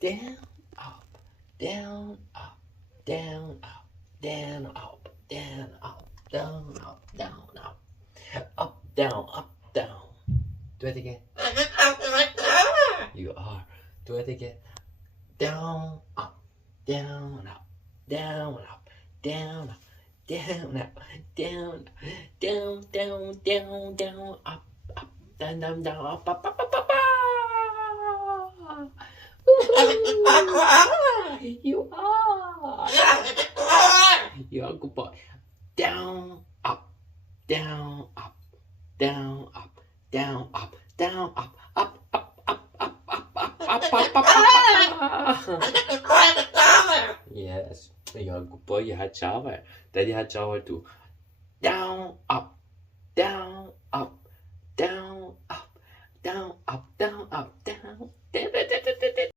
down, up, down, up, down, up, down, up, down, up, down, up, down, up, up, down, up, down. Do it again. You are. Do it again. Down, up, down, up, down, up, down, up, down, up, down, down, down, down, down, up, up, down, down, down, up, up, up, up, up. You are. You are a good boy. Down, up, down, up, down, up, down, up, down, up, up, up, up, up, up, up, up, up, up. Yes, you're a good boy. You had shower. Daddy had shower too. Down, up, down, up, down, up, down, up, down, up, down, down, down, down.